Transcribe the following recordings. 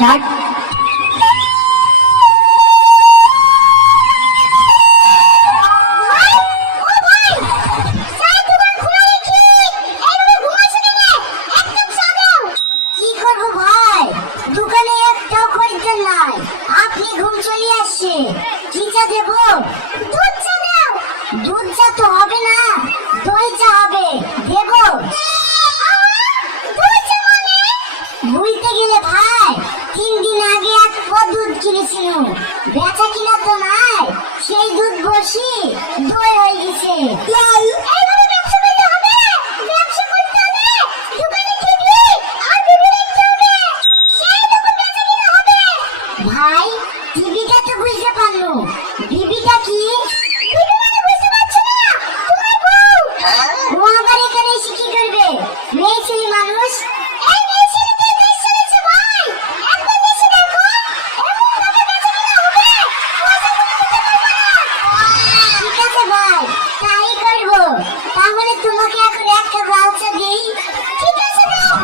Start. কি চা দেবো? দুধ চা দাও। দুধ চা তো হবে না, দই চা হবে। দেবো? দই চা মানে? ভুলতে গেলে ভাই, 3 দিন আগে এক পদ দুধ কিনেছিল, বেচা কিনা তো নাই, সেই দুধ বসি দই হয়ে গেছে। এইভাবে ব্যবসা করতে হবে, ব্যবসা করতে হবে, দোকানে টিভি আর বিবি দেখতে হবে, সেই তখন বেচা কিনা হবে। ভাই, টিভিটা তো বুঝতে পারলো, বিবিটা কি? বিবি মানে বুঝতে পারছো না? তোমার বউ। ও আবার এখানে এসে কি করবে? মেয়ে ছেলে মানুষ। এই মেয়ে ছেলেকে দেশ ছেড়েছে ভাই, একবার দেশে দেখো, এমন ভাবে বেচা কিনা হবে, পয়সা তুমি দিতে পারবে না। ঠিক আছে ভাই, তাই করবো। তাহলে তোমাকে এখন একটা বাচ্চা দিই। ঠিক আছে দাও।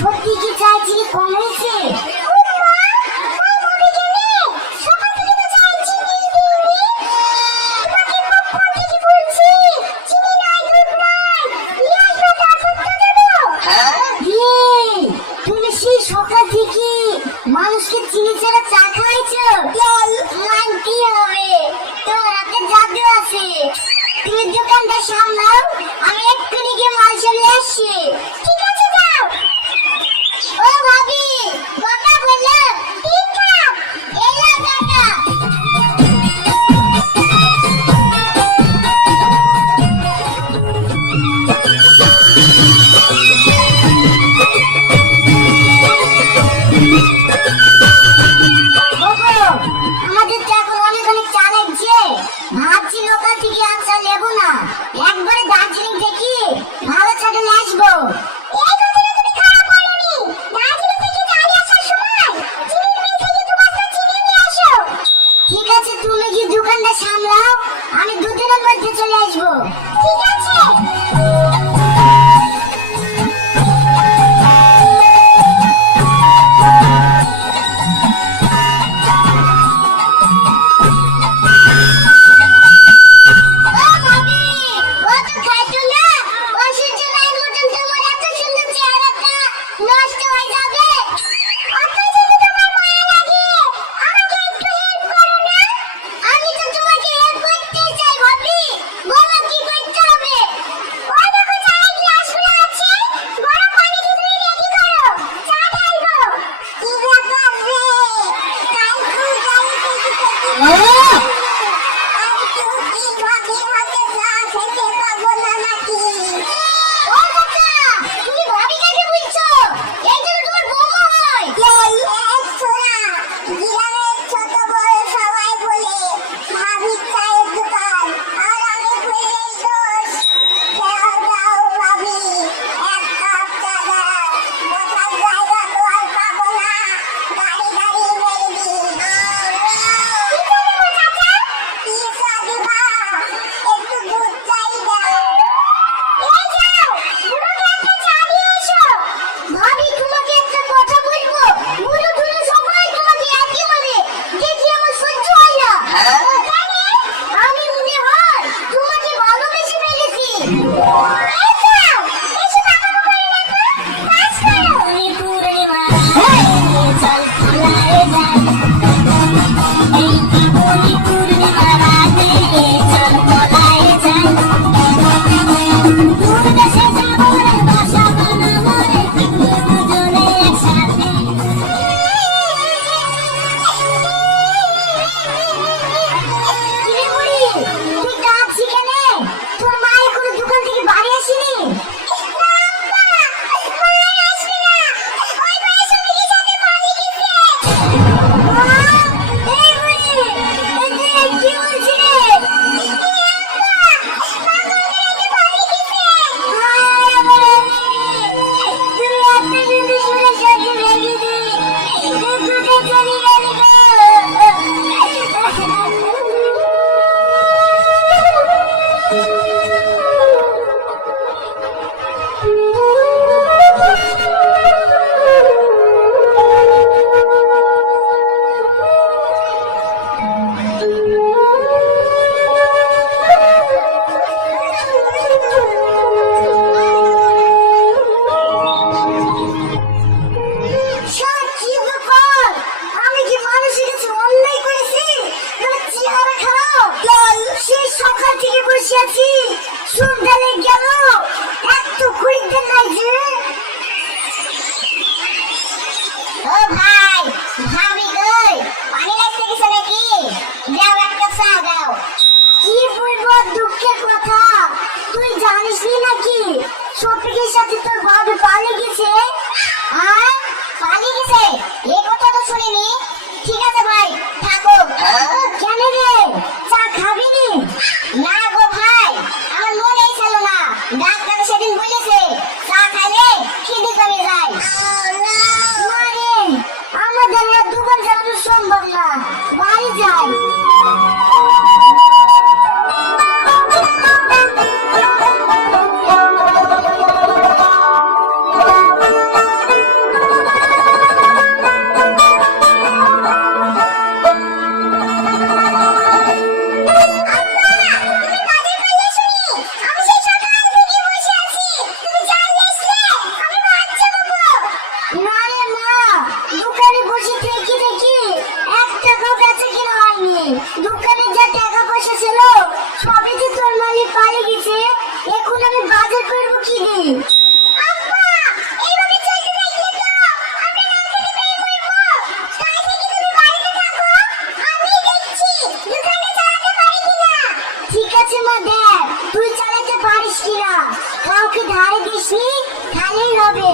সত্যি কি চাইছি কম হয়েছে? তুমি সেই সকাল থেকে মানুষকে চিনি ছাড়া চা খাওয়াইছো? মানতে হবে, তোমার হাতে জাদু আছে। তুমি দোকানটা সামলাও, আমি এক্ষুনি গিয়ে মাল সামলে আসছি। ঠিক আছে যাও। ও ভাবি, কথা বললো ঠিক আছে, এলো টাকা। আমাদের তো এখন অনেক অনেক চা লাগছে, ভাবছি লোকাল থেকে আর চা নেবো না, একবারে দার্জিলিং থেকে ভালো চাটা নিয়ে আসবো। আছি সন্ধ্যালে গেল এত খরিদ্দার নাই যে। ও ভাই ভাবি কই পানি লাগতে গেছে নাকি? যাও একটা চা দাও। কি বলবো দুঃখের কথা, তুই জানিস নাকি শফিকের সাথে তোর ভাবি পালিয়ে গেছে? আর পালিয়ে গেছে এ কথা তো শুনিনি। ঠিক আছে ভাই থাকো। কেন রে চা খাবি নি? না গো ভাই আমার মনেই ছিল না, ডাক্তার সেদিন বলেছে চা খাইলে খিদে কমে যায়। মারে আমাদের আর দোকান চালানো সম্ভব না, বাড়ি যাই। দোকানে যা টাকা পয়সা ছিল সবই যে তোর মালিক পালিয়ে গেছে, এখন আমি বাজার করব কি দিয়ে? আব্বা এইভাবে চলতে থাকলে তো আমরা না খেতে পেয়ে মরবো। তাই থেকে তুমি বাড়িতে থাকো, আমি দেখছি দোকানটা চালাতে পারি কিনা। ঠিক আছে মা, দেখ তুই চালাতে পারিস কিনা, কাউকে ধারে দিসনি, তাহলেই হবে।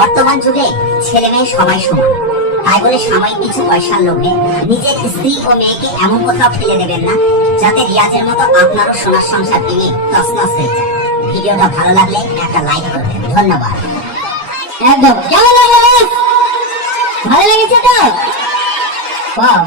বর্তমান যুগে ছেলে মেয়ে সবাই সমান, তাই বলে সাময়িক কিছু পয়সার লোভে নিজের স্ত্রী ও মেয়েকে এমন কোথাও ফেলে দেবেন না যাতে রিয়াজের মতো আপনারও সোনার সংসার ভেঙে তছনছ হয়ে যায়। ভিডিওটা ভালো লাগলে একটা লাইক করবেন। ধন্যবাদ। একদম কেমন লাগলো? ভালো লেগেছে তো? বাহ।